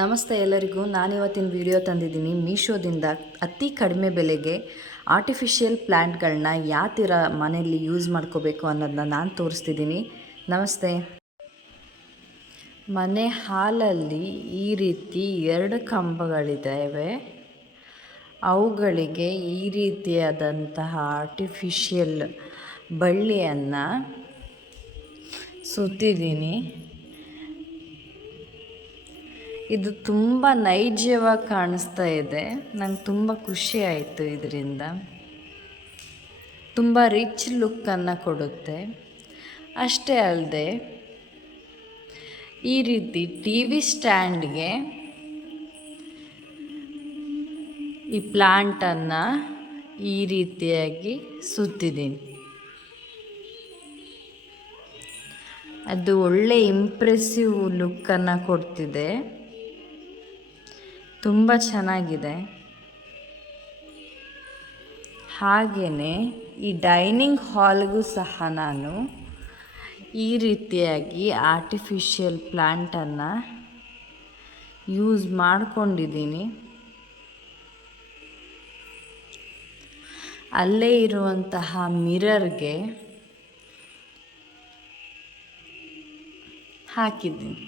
ನಮಸ್ತೆ ಎಲ್ಲರಿಗೂ. ನಾನಿವತ್ತಿನ ವಿಡಿಯೋ ತಂದಿದ್ದೀನಿ ಮೀಶೋದಿಂದ ಅತಿ ಕಡಿಮೆ ಬೆಲೆಗೆ ಆರ್ಟಿಫಿಷಿಯಲ್ ಪ್ಲ್ಯಾಂಟ್ಗಳನ್ನ ಯಾವ ಥರ ಮನೆಯಲ್ಲಿ ಯೂಸ್ ಮಾಡ್ಕೋಬೇಕು ಅನ್ನೋದನ್ನ ನಾನು ತೋರಿಸ್ತಿದ್ದೀನಿ. ನಮಸ್ತೆ. ಮನೆ ಹಾಲಲ್ಲಿ ಈ ರೀತಿ 2 ಕಂಬಗಳಿದ್ದಾವೆ. ಅವುಗಳಿಗೆ ಈ ರೀತಿಯಾದಂತಹ ಆರ್ಟಿಫಿಷಿಯಲ್ ಬಳ್ಳಿಯನ್ನು ಸುತ್ತಿದ್ದೀನಿ. ಇದು ತುಂಬ ನೈಜವಾಗಿ ಕಾಣಿಸ್ತಾ ಇದೆ. ನಂಗೆ ತುಂಬ ಖುಷಿ ಆಯಿತು. ಇದರಿಂದ ತುಂಬ ರಿಚ್ ಲುಕ್ಕನ್ನು ಕೊಡುತ್ತೆ. ಅಷ್ಟೇ ಅಲ್ಲದೆ ಈ ರೀತಿ TV ಸ್ಟ್ಯಾಂಡ್ಗೆ ಈ ಪ್ಲಾಂಟನ್ನು ಈ ರೀತಿಯಾಗಿ ಸುತ್ತಿದ್ದೀನಿ. ಅದು ಒಳ್ಳೆ ಇಂಪ್ರೆಸಿವ್ ಲುಕ್ಕನ್ನು ಕೊಡ್ತಿದೆ. ತುಂಬ ಚೆನ್ನಾಗಿದೆ. ಹಾಗೆಯೇ ಈ ಡೈನಿಂಗ್ ಹಾಲ್ಗೂ ಸಹ ನಾನು ಈ ರೀತಿಯಾಗಿ ಆರ್ಟಿಫಿಷಿಯಲ್ ಪ್ಲ್ಯಾಂಟನ್ನು ಯೂಸ್ ಮಾಡ್ಕೊಂಡಿದ್ದೀನಿ. ಅಲ್ಲೇ ಇರುವಂತಹ ಮಿರರ್ಗೆ ಹಾಕಿದ್ದೀನಿ.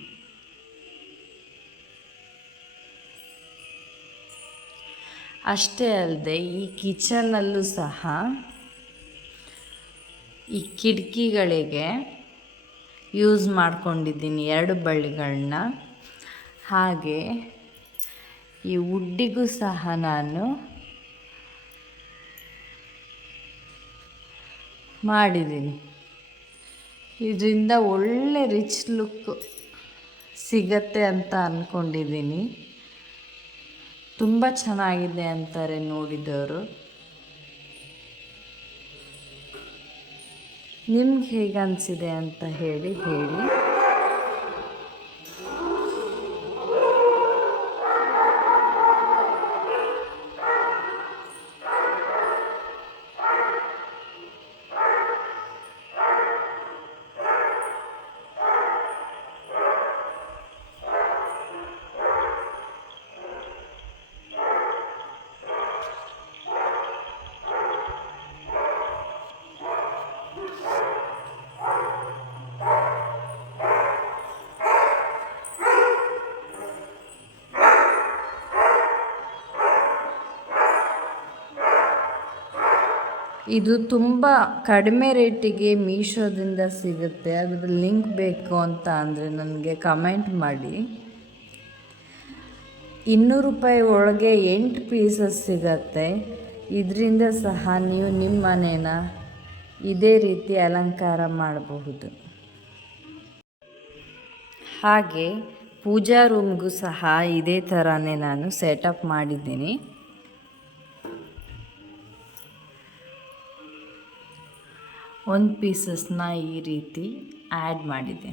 ಅಷ್ಟೇ ಅಲ್ಲದೆ ಈ ಕಿಚನಲ್ಲೂ ಸಹ ಈ ಕಿಟಕಿಗಳಿಗೆ ಯೂಸ್ ಮಾಡ್ಕೊಂಡಿದ್ದೀನಿ 2 ಬಳ್ಳಿಗಳನ್ನ. ಹಾಗೆ ಈ ವುಡ್ಡಿಗೂ ಸಹ ನಾನು ಮಾಡಿದ್ದೀನಿ. ಇದರಿಂದ ಒಳ್ಳೆ ರಿಚ್ ಲುಕ್ ಸಿಗತ್ತೆ ಅಂತ ಅಂದ್ಕೊಂಡಿದ್ದೀನಿ. ತುಂಬ ಚೆನ್ನಾಗಿದೆ ಅಂತಾರೆ ನೋಡಿದವರು. ನಿಮ್ಗೆ ಹೇಗೆ ಅನಿಸಿದೆ ಅಂತ ಹೇಳಿ. ಇದು ತುಂಬ ಕಡಿಮೆ ರೇಟಿಗೆ ಮೀಶೋದಿಂದ ಸಿಗುತ್ತೆ. ಅದ್ರ ಲಿಂಕ್ ಬೇಕು ಅಂತ ಅಂದರೆ ನನಗೆ ಕಮೆಂಟ್ ಮಾಡಿ. 200 ರೂಪಾಯಿ ಒಳಗೆ 8 ಪೀಸಸ್ ಸಿಗತ್ತೆ. ಇದರಿಂದ ಸಹ ನೀವು ನಿಮ್ಮ ಮನೇನ ಇದೇ ರೀತಿ ಅಲಂಕಾರ ಮಾಡಬಹುದು. ಹಾಗೆ ಪೂಜಾ ರೂಮ್ಗೂ ಸಹ ಇದೇ ಥರನೇ ನಾನು ಸೆಟಪ್ ಮಾಡಿದ್ದೀನಿ. ಒಂದು ಪೀಸಸ್ನ ಈ ರೀತಿ ಆ್ಯಡ್ ಮಾಡಿದೆ.